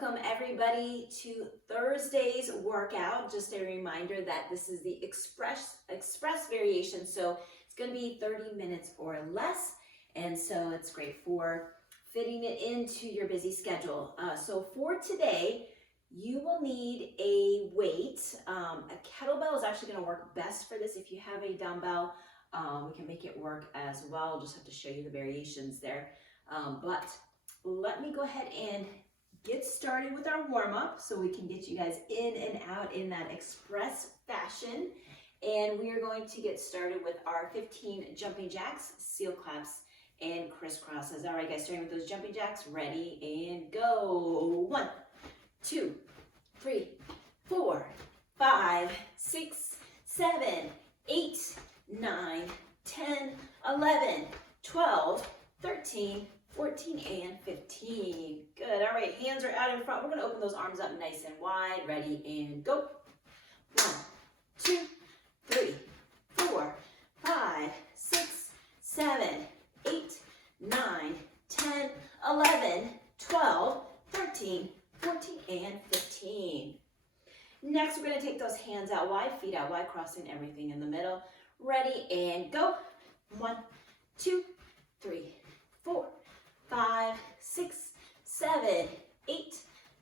Welcome everybody to Thursday's workout. Just a reminder that this is the express variation, so it's going to be 30 minutes or less, and so it's great for fitting it into your busy schedule. So for today, you will need a weight. A kettlebell is actually going to work best for this. If you have a dumbbell, we can make it work as well. I'll just have to show you the variations there. But let me go ahead and get started with our warm-up so we can get you guys in and out in that express fashion. And we are going to get started with our 15 jumping jacks, seal claps, and crisscrosses. All right, guys, starting with those jumping jacks. Ready and go. 1, 2, 3, 4, 5, 6, 7, 8, 9, 10, 11, 12, 13, 14, and 15. Good. All right, hands are out in front. We're going to open those arms up nice and wide. Ready and go. 1, 2, 3, 4, 5, 6, 7, 8, 9, 10, 11, 12, 13, 14, and 15. Next, we're going to take those hands out wide, feet out wide, crossing everything in the middle. Ready and go. 1, 2, 3, 4, 5, 6, 7, 8,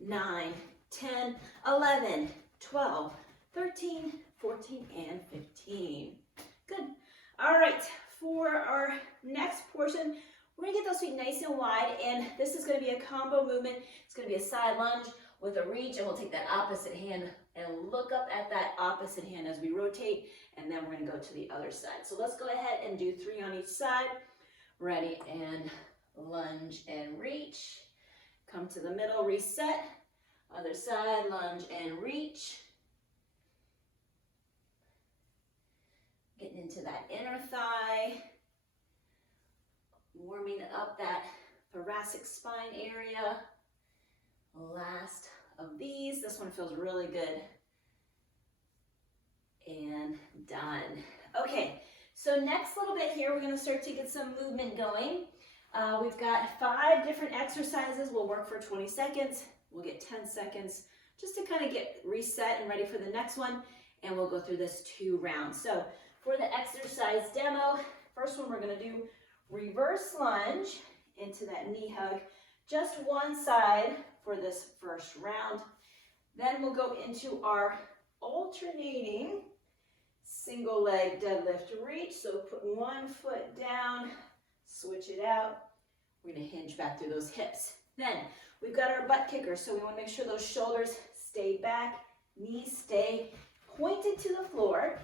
9, 10, 11, 12, 13, 14, and 15. Good. All right, for our next portion, we're gonna get those feet nice and wide, and this is gonna be a combo movement. It's gonna be a side lunge with a reach, and we'll take that opposite hand and look up at that opposite hand as we rotate, and then we're gonna go to the other side. So let's go ahead and do 3 on each side. Ready, and lunge and reach. Come to the middle, reset. Other side, lunge and reach. Getting into that inner thigh. Warming up that thoracic spine area. Last of these. This one feels really good. And done. Okay, so next little bit here, we're going to start to get some movement going. We've got 5 different exercises. We'll work for 20 seconds. We'll get 10 seconds just to kind of get reset and ready for the next one. And we'll go through this 2 rounds. So for the exercise demo, first one we're going to do reverse lunge into that knee hug. Just one side for this first round. Then we'll go into our alternating single leg deadlift reach. So put one foot down, switch it out. We're going to hinge back through those hips. Then we've got our butt kicker, so we want to make sure those shoulders stay back, knees stay pointed to the floor,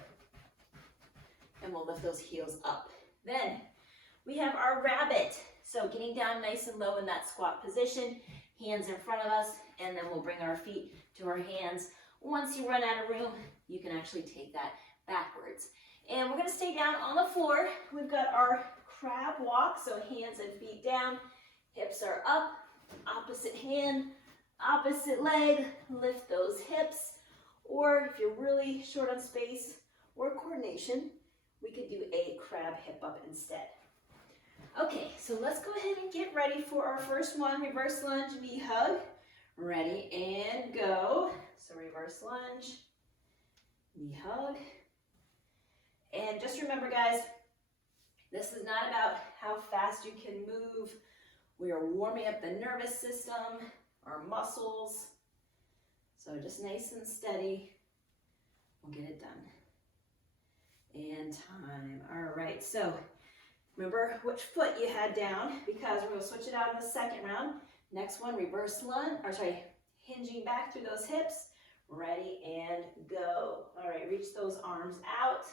and we'll lift those heels up. Then we have our rabbit, so getting down nice and low in that squat position, hands in front of us, and then we'll bring our feet to our hands. Once you run out of room, you can actually take that backwards. And we're going to stay down on the floor. We've got our crab walk, so hands and feet down, hips are up, opposite hand, opposite leg, lift those hips, or if you're really short on space or coordination, we could do a crab hip up instead. Okay, so let's go ahead and get ready for our first one, reverse lunge, knee hug. Ready and go. So reverse lunge, knee hug. And just remember, guys, this is not about how fast you can move. We are warming up the nervous system, our muscles. So just nice and steady. We'll get it done. And time. All right, so remember which foot you had down because we're going to switch it out in the second round. Next one, reverse lunge, hinging back through those hips. Ready and go. All right, reach those arms out.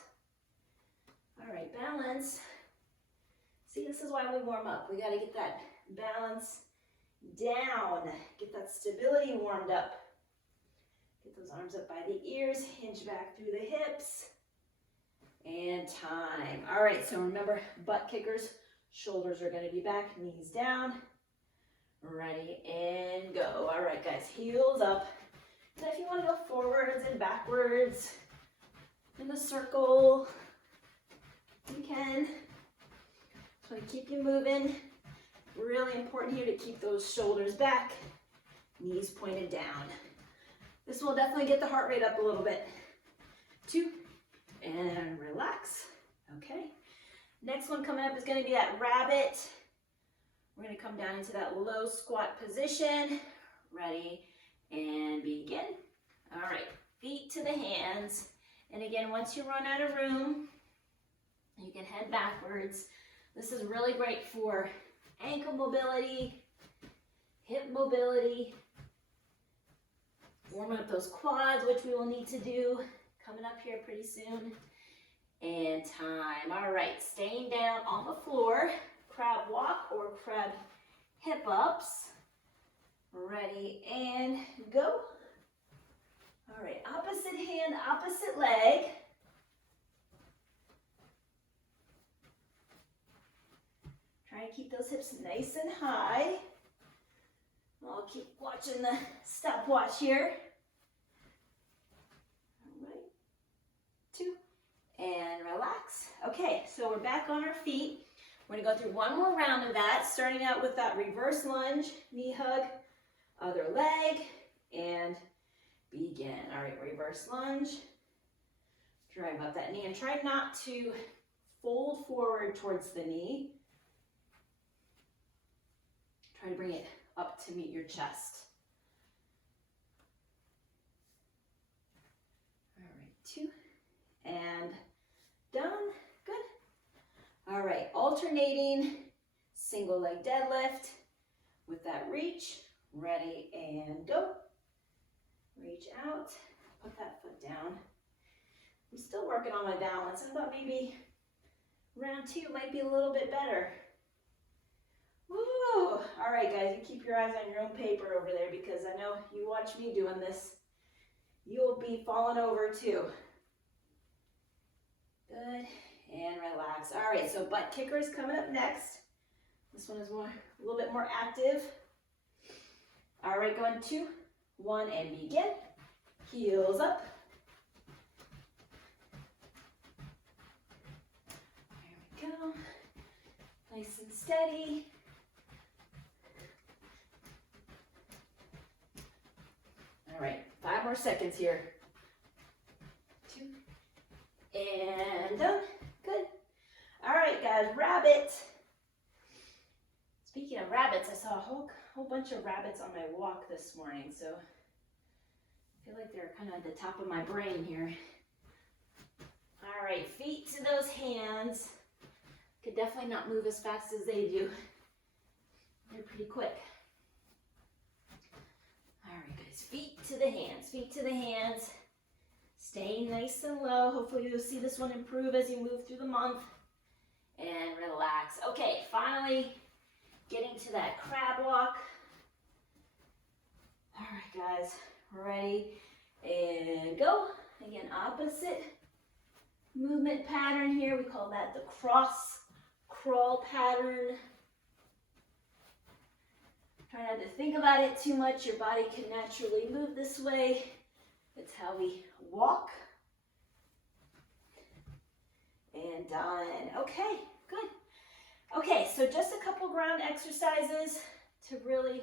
All right, balance. See, this is why we warm up. We got to get that balance down. Get that stability warmed up. Get those arms up by the ears. Hinge back through the hips. And time. All right, so remember, butt kickers. Shoulders are going to be back, knees down. Ready and go. All right, guys, heels up. And if you want to go forwards and backwards in the circle, you can. So keep you moving. Really important here to keep those shoulders back, knees pointed down. This will definitely get the heart rate up a little bit. 2, and relax. Okay. Next one coming up is going to be that rabbit. We're going to come down into that low squat position. Ready, and begin. All right, feet to the hands. And again, once you run out of room, you can head backwards. This is really great for ankle mobility, hip mobility, warming up those quads, which we will need to do coming up here pretty soon. And time. All right, staying down on the floor, crab walk or crab hip ups. Ready, and go. All right, opposite hand, opposite leg. Try to keep those hips nice and high. I'll keep watching the stopwatch here. All right, 2, and relax. Okay, so we're back on our feet. We're gonna go through one more round of that, starting out with that reverse lunge, knee hug, other leg, and begin. All right, reverse lunge. Drive up that knee and try not to fold forward towards the knee. Try to bring it up to meet your chest. All right, 2, and done. Good. All right, alternating single leg deadlift with that reach. Ready, and go. Reach out, put that foot down. I'm still working on my balance. I thought maybe round 2 might be a little bit better. Woo! All right, guys, you keep your eyes on your own paper over there because I know you watch me doing this. You'll be falling over too. Good, and relax. All right, so butt kicker is coming up next. This one is a little bit more active. All right, going 2, 1, and begin. Heels up. There we go. Nice and steady. All right, 5 more seconds here. 2, and done. Good. All right, guys, rabbit. Speaking of rabbits, I saw a whole bunch of rabbits on my walk this morning, so I feel like they're kind of at the top of my brain here. All right, feet to those hands. Could definitely not move as fast as they do. They're pretty quick. All right, guys, feet to the hands, feet to the hands. Staying nice and low. Hopefully you'll see this one improve as you move through the month. And relax. Okay, finally getting to that crab walk. All right, guys, ready, and go. Again, opposite movement pattern here. We call that the cross crawl pattern. Try not to think about it too much. Your body can naturally move this way. It's how we walk. And done. Okay, good. Okay, so just a couple ground exercises to really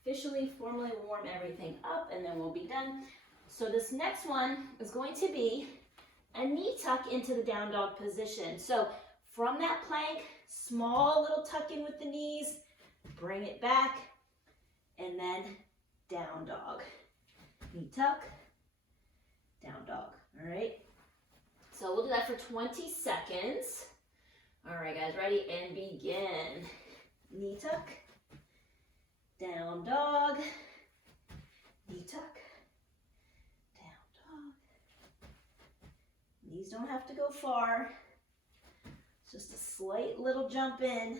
officially, formally warm everything up, and then we'll be done. So this next one is going to be a knee tuck into the down dog position. So from that plank, small little tuck in with the knees, bring it back, and then down dog. Knee tuck, down dog, all right? So we'll do that for 20 seconds. All right, guys, ready, and begin. Knee tuck, down dog, knee tuck, down dog. Knees don't have to go far. It's just a slight little jump in.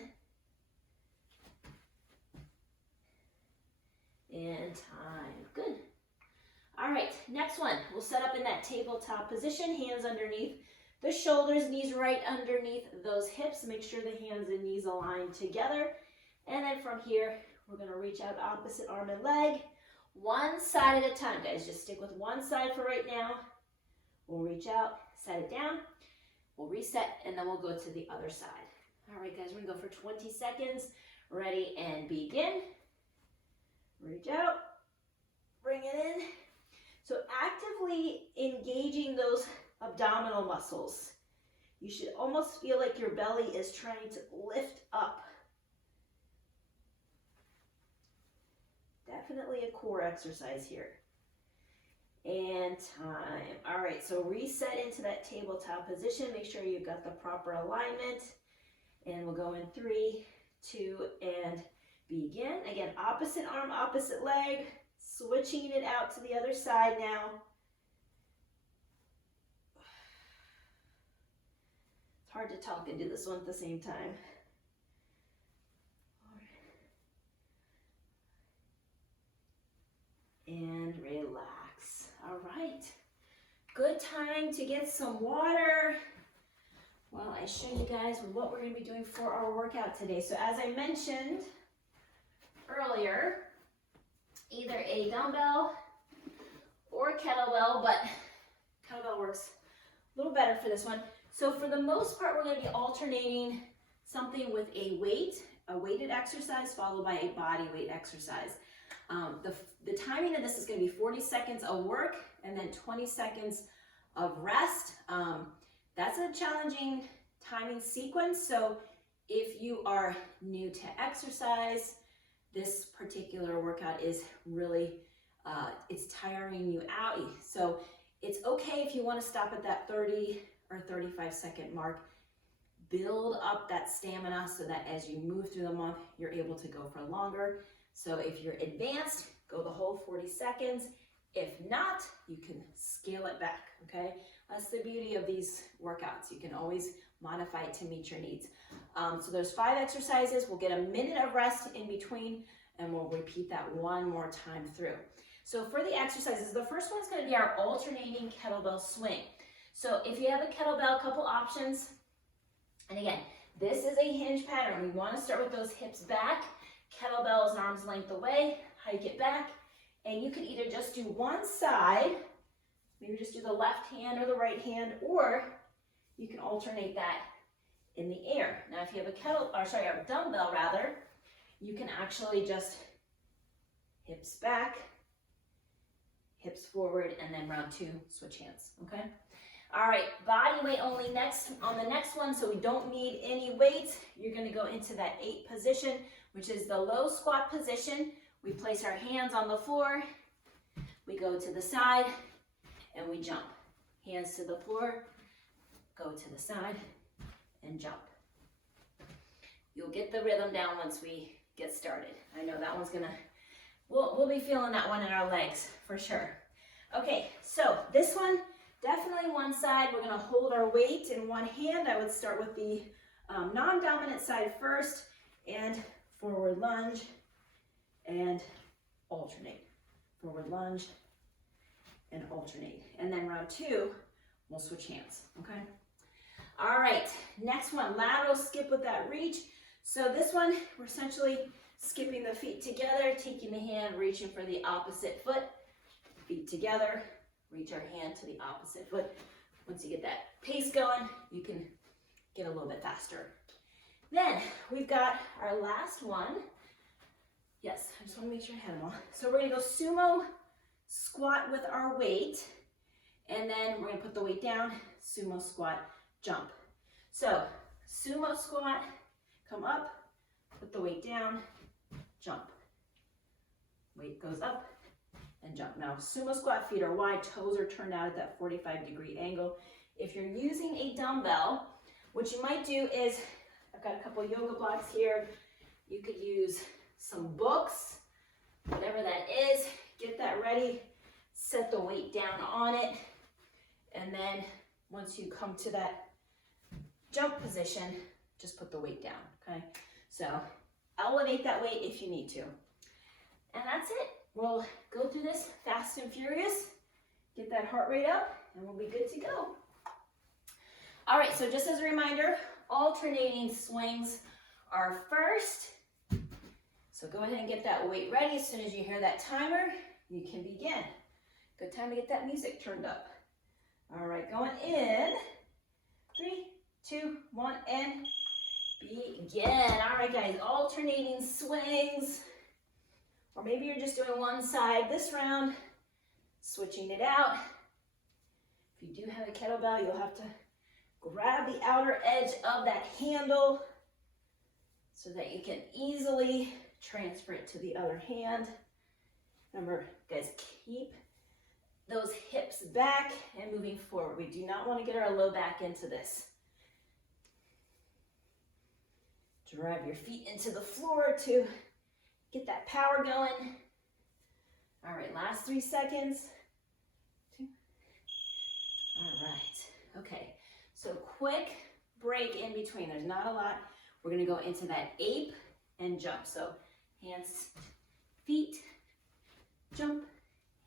And time. Good. All right, next one. We'll set up in that tabletop position, hands underneath the shoulders, knees right underneath those hips. Make sure the hands and knees align together. And then from here, we're going to reach out opposite arm and leg, one side at a time, guys. Just stick with one side for right now. We'll reach out, set it down, we'll reset, and then we'll go to the other side. All right, guys, we're going to go for 20 seconds. Ready, and begin. Reach out. really engaging those abdominal muscles. You should almost feel like your belly is trying to lift up. Definitely a core exercise here. And time. All right, so reset into that tabletop position. Make sure you've got the proper alignment. And we'll go in 3, 2, and begin. Again, opposite arm, opposite leg. Switching it out to the other side now. It's hard to talk and do this one at the same time. And relax. All right. Good time to get some water while I show you guys what we're going to be doing for our workout today. So as I mentioned earlier, either a dumbbell or kettlebell, but kettlebell works a little better for this one. So for the most part, we're going to be alternating something with a weighted exercise followed by a body weight exercise. The timing of this is going to be 40 seconds of work and then 20 seconds of rest. That's a challenging timing sequence. So if you are new to exercise, this particular workout is really, it's tiring you out. So it's okay if you want to stop at that 30 or 35 second mark. Build up that stamina so that as you move through the month, you're able to go for longer. So if you're advanced, go the whole 40 seconds. If not, you can scale it back, okay? That's the beauty of these workouts. You can always modify it to meet your needs. So there's 5 exercises. We'll get a minute of rest in between, and we'll repeat that one more time through. So for the exercises, the first one's gonna be our alternating kettlebell swing. So if you have a kettlebell, a couple options. And again, this is a hinge pattern. We wanna start with those hips back. Kettlebell is arm's length away, hike it back, and you can either just do one side, maybe just do the left hand or the right hand, or you can alternate that in the air. Now, if you have a dumbbell rather, you can actually just hips back, hips forward, and then round 2, switch hands, okay? All right, body weight only next on the next one, so we don't need any weight. You're gonna go into that 8 position, which is the low squat position. We place our hands on the floor, we go to the side, and we jump. Hands to the floor, go to the side, and jump. You'll get the rhythm down once we get started. I know that one's gonna, we'll be feeling that one in our legs for sure. Okay, so this one, definitely one side. We're gonna hold our weight in one hand. I would start with the non-dominant side first, and forward lunge, and alternate. Forward lunge, and alternate. And then round 2, we'll switch hands, okay? All right, next one, lateral skip with that reach. So this one, we're essentially skipping the feet together, taking the hand, reaching for the opposite foot, feet together, reach our hand to the opposite foot. Once you get that pace going, you can get a little bit faster. Then we've got our last one. Yes, I just want to make sure I have them all. So we're going to go sumo squat with our weight, and then we're going to put the weight down, sumo squat, jump. So sumo squat, come up, put the weight down, jump. Weight goes up and jump. Now sumo squat, feet are wide, toes are turned out at that 45-degree angle. If you're using a dumbbell, what you might do is, I've got a couple of yoga blocks here. You could use some books, whatever that is, get that ready, set the weight down on it, and then once you come to that jump position, just put the weight down, okay? So elevate that weight if you need to. And that's it. We'll go through this fast and furious, get that heart rate up, and we'll be good to go. All right, so just as a reminder, alternating swings are first. So go ahead and get that weight ready. As soon as you hear that timer, you can begin. Good time to get that music turned up. All right, going in. 3, 2, 1, and begin. All right, guys, alternating swings. Or maybe you're just doing one side this round, switching it out, If you do have a kettlebell, you'll have to grab the outer edge of that handle so that you can easily transfer it to the other hand. Remember, guys, keep those hips back and moving forward. We do not want to get our low back into this. Drive your feet into the floor to get that power going. All right, last 3 seconds. 2. All right, okay. So quick break in between. There's not a lot. We're gonna go into that ape and jump. So hands, feet, jump,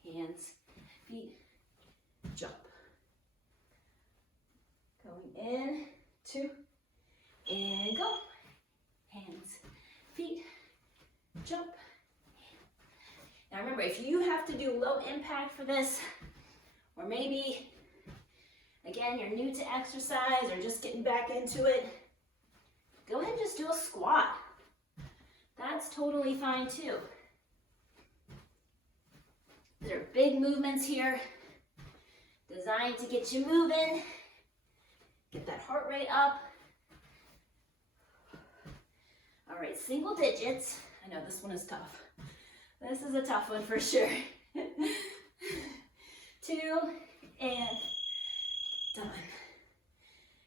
hands, feet, jump. Going in, 2, and go. Hands, feet, jump. Now remember, if you have to do low impact for this, or maybe, again, you're new to exercise or just getting back into it, go ahead and just do a squat. That's totally fine too. There are big movements here, designed to get you moving, get that heart rate up. All right, single digits. I know this one is tough. This is a tough one for sure. 2, and done.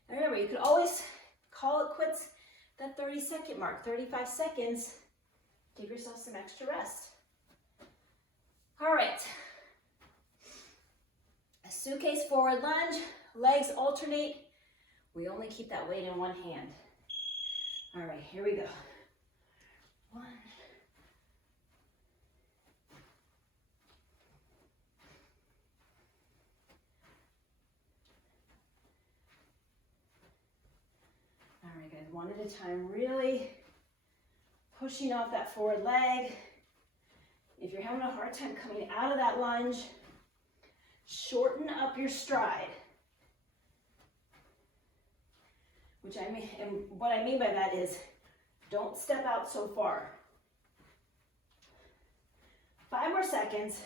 Remember, you could always call it quits that 30-second mark, 35 seconds. Give yourself some extra rest. All right. A suitcase forward lunge, legs alternate. We only keep that weight in one hand. All right, here we go. 1. All right, guys, one at a time, really pushing off that forward leg. If you're having a hard time coming out of that lunge, shorten up your stride. Which I mean, and what I mean by that is, don't step out so far. 5 more seconds.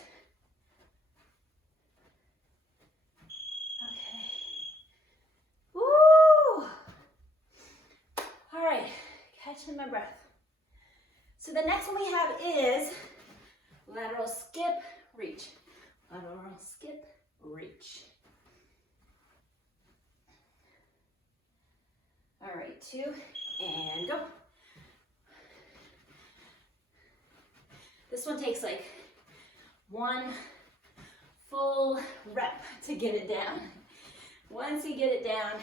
Okay. Woo! All right, catching my breath. So the next one we have is lateral skip, reach. Lateral skip, reach. All right, 2, and go. This one takes like 1 full rep to get it down. Once you get it down,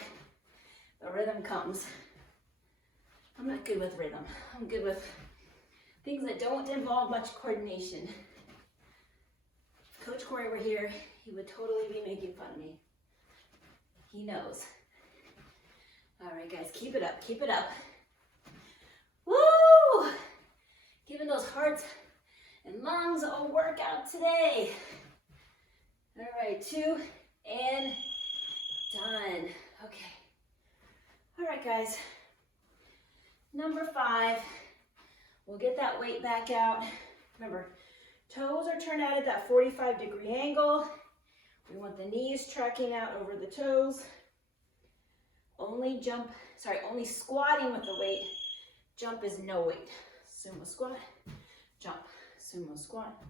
the rhythm comes. I'm not good with rhythm. I'm good with things that don't involve much coordination. If Coach Corey were here, he would totally be making fun of me. He knows. All right, guys, keep it up, keep it up. Woo! Giving those hearts and lungs a workout today. All right, 2, and done. Okay. All right, guys. Number 5, we'll get that weight back out. Remember, toes are turned out at that 45-degree angle. We want the knees tracking out over the toes. Only squatting with the weight. Jump is no weight. Sumo squat, jump. Sumo squat,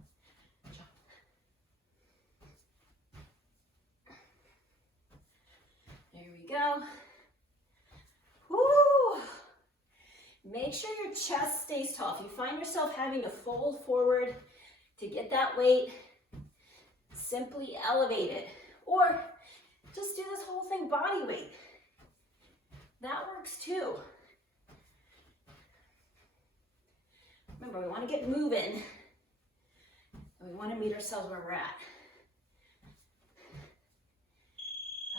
jump. There we go. Woo! Make sure your chest stays tall. If you find yourself having to fold forward to get that weight, simply elevate it. Or just do this whole thing body weight. That works too. Remember, we want to get moving. And we want to meet ourselves where we're at.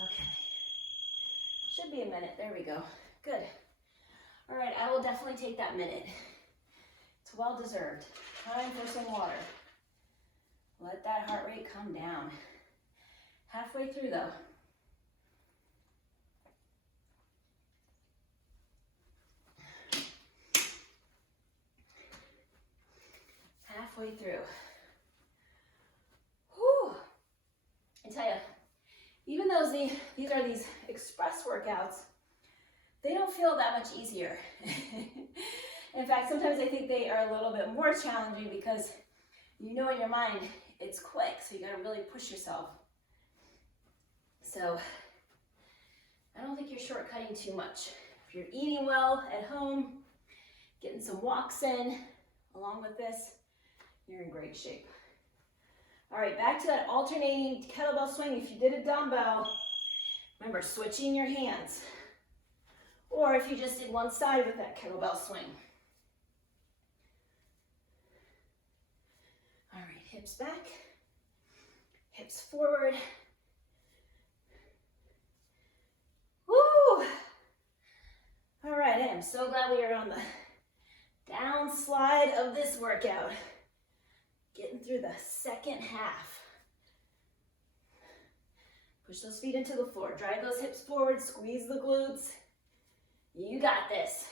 Okay. Should be a minute. There we go. Good. All right, I will definitely take that minute. It's well deserved. Time for some water. Let that heart rate come down. Halfway through though. Halfway through. Whew. I tell you, even those honestly, these are these express workouts. They don't feel that much easier. In fact, sometimes I think they are a little bit more challenging because you know in your mind it's quick, so you gotta really push yourself. So I don't think you're shortcutting too much. If you're eating well at home, getting some walks in along with this, you're in great shape. All right, back to that alternating kettlebell swing. If you did a dumbbell, remember switching your hands. Or if you just did one side with that kettlebell swing. All right, hips back, hips forward. Woo! All right, I am so glad we are on the down slide of this workout. Getting through the second half. Push those feet into the floor. Drive those hips forward, squeeze the glutes. You got this.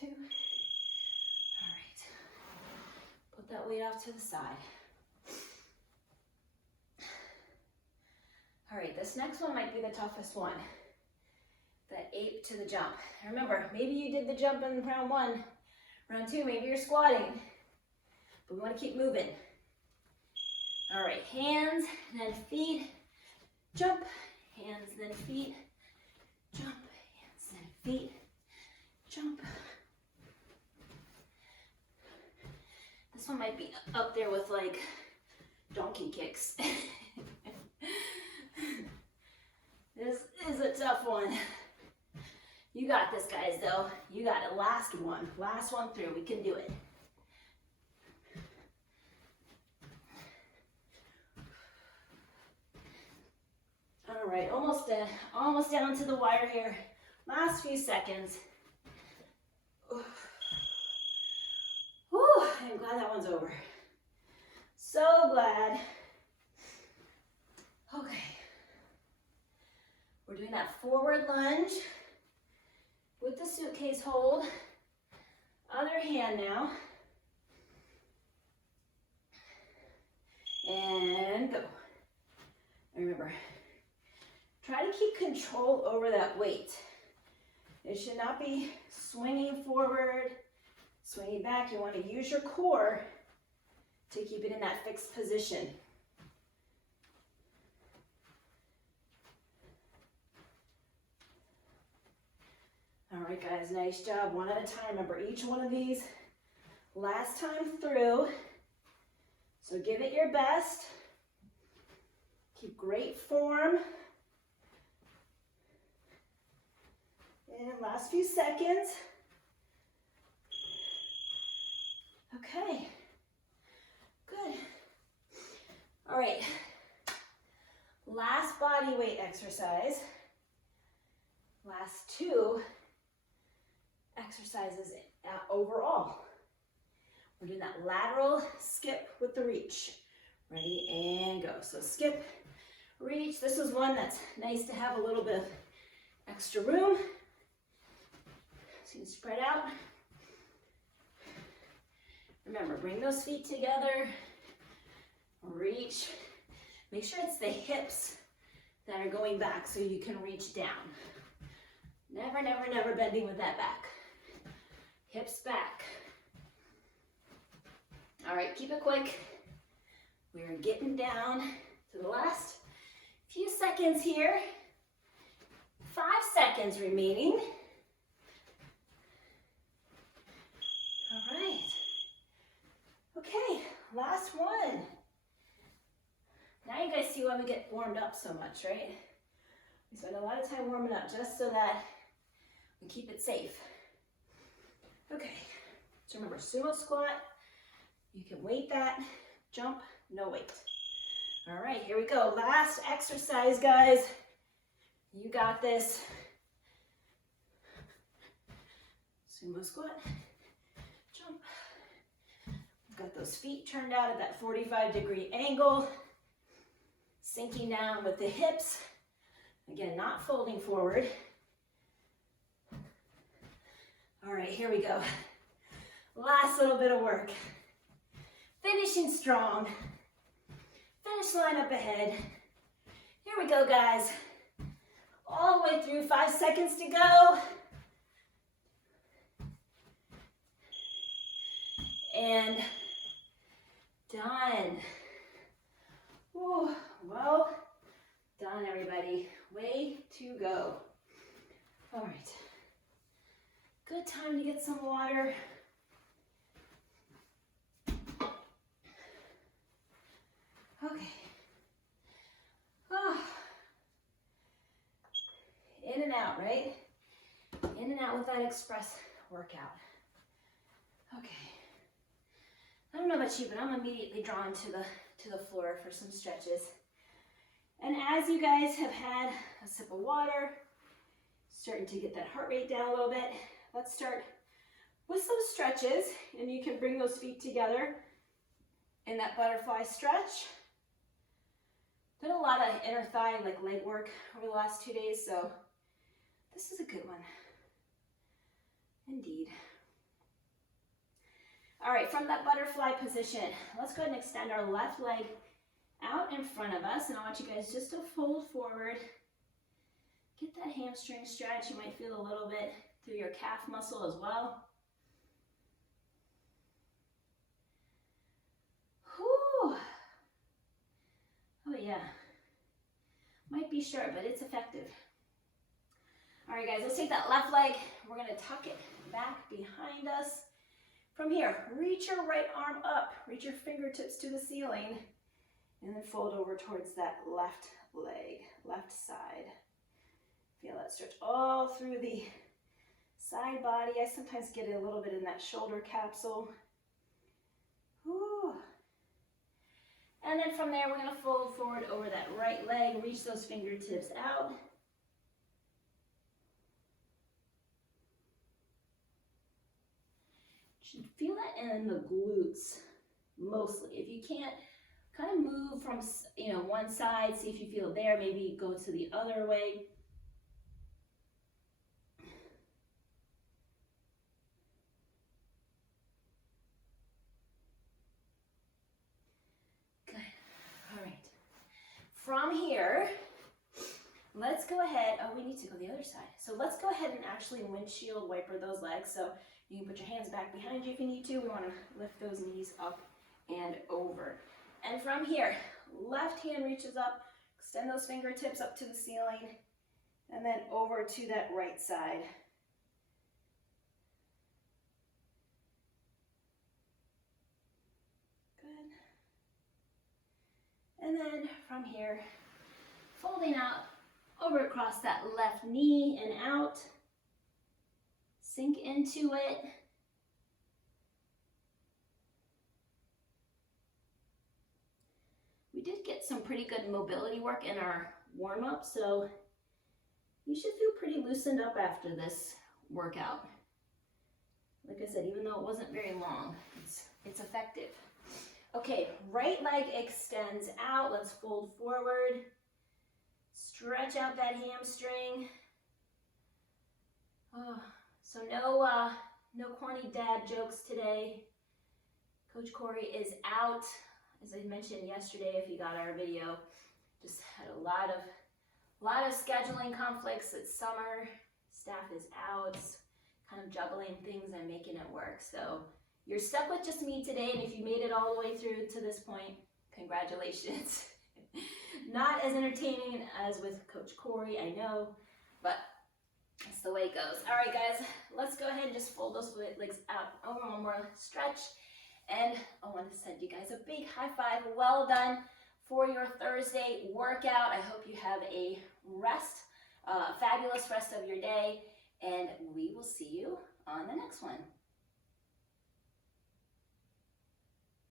2. All right. Put that weight off to the side. All right, this next one might be the toughest one. That ape to the jump. Remember, maybe you did the jump in round 1. Round 2, maybe you're squatting. But we want to keep moving. All right, hands, then feet, jump. Hands, then feet, jump. Hands, then feet, jump. This one might be up there with like donkey kicks. This is a tough one. You got this, guys, though. You got it. Last one through. We can do it. All right, almost down to the wire here. Last few seconds. Whew, I'm glad that one's over. So glad. Okay. We're doing that forward lunge with the suitcase hold. Other hand now. And go. And remember, try to keep control over that weight. It should not be swinging forward, swinging back. You want to use your core to keep it in that fixed position. All right, guys, nice job. One at a time. Remember, each one of these, last time through. So give it your best. Keep great form. And last few seconds. Okay, good. All right, last body weight exercise. Last 2 exercises overall. We're doing that lateral skip with the reach. Ready, and go. So skip, reach. This is one that's nice to have a little bit of extra room. So you can spread out. Remember, bring those feet together. Reach. Make sure it's the hips that are going back so you can reach down. Never, never, never bending with that back. Hips back. All right, keep it quick. We're getting down to the last few seconds here. 5 seconds remaining. All right. Okay, last one. Now you guys see why we get warmed up so much, right? We spend a lot of time warming up just so that we keep it safe. Okay, so remember, sumo squat. You can weight that, jump, no weight. All right, here we go. Last exercise, guys. You got this. Sumo squat, jump. We've got those feet turned out at that 45-degree angle. Sinking down with the hips. Again, not folding forward. All right, here we go. Last little bit of work. Finishing strong. Finish line up ahead. Here we go, guys. All the way through, 5 seconds to go. And done. Ooh, well done, everybody. Way to go. All right. Good time to get some water. Okay. Oh. In and out, right? In and out with that express workout. Okay. I don't know about you, but I'm immediately drawn to the floor for some stretches. And as you guys have had a sip of water, starting to get that heart rate down a little bit, let's start with some stretches, and you can bring those feet together in that butterfly stretch. Did a lot of inner thigh, like leg work over the last 2 days, so this is a good one. Indeed. All right, from that butterfly position, let's go ahead and extend our left leg out in front of us, and I want you guys just to fold forward. Get that hamstring stretch. You might feel a little bit through your calf muscle as well. Whew. Oh yeah. Might be short, but it's effective. All right, guys, let's take that left leg. We're gonna tuck it back behind us. From here, reach your right arm up, reach your fingertips to the ceiling, and then fold over towards that left leg, left side. Feel that stretch all through the side body. I sometimes get it a little bit in that shoulder capsule. Whew. And then from there, we're gonna fold forward over that right leg, reach those fingertips out. Should feel that in the glutes mostly. If you can't, kind of move from one side, see if you feel it there, maybe go to the other way. Good. All right. From here, let's go ahead. Oh, we need to go the other side. So let's go ahead and actually windshield wiper those legs. So you can put your hands back behind you if you need to. We want to lift those knees up and over. And from here, left hand reaches up, extend those fingertips up to the ceiling, and then over to that right side. Good. And then from here, folding out over across that left knee and out. Sink into it. We did get some pretty good mobility work in our warm-up, so you should feel pretty loosened up after this workout. Like I said, even though it wasn't very long, it's effective. Okay, right leg extends out. Let's fold forward. Stretch out that hamstring. Oh. So no corny dad jokes today. Coach Corey is out. As I mentioned yesterday, if you got our video, just had a lot of scheduling conflicts. It's summer, staff is out, kind of juggling things and making it work. So you're stuck with just me today, and if you made it all the way through to this point, congratulations. Not as entertaining as with Coach Corey, I know, but that's the way it goes. All right, guys, let's go ahead and just fold those legs out. One more stretch. And I want to send you guys a big high five. Well done for your Thursday workout. I hope you have a fabulous rest of your day, and we will see you on the next one.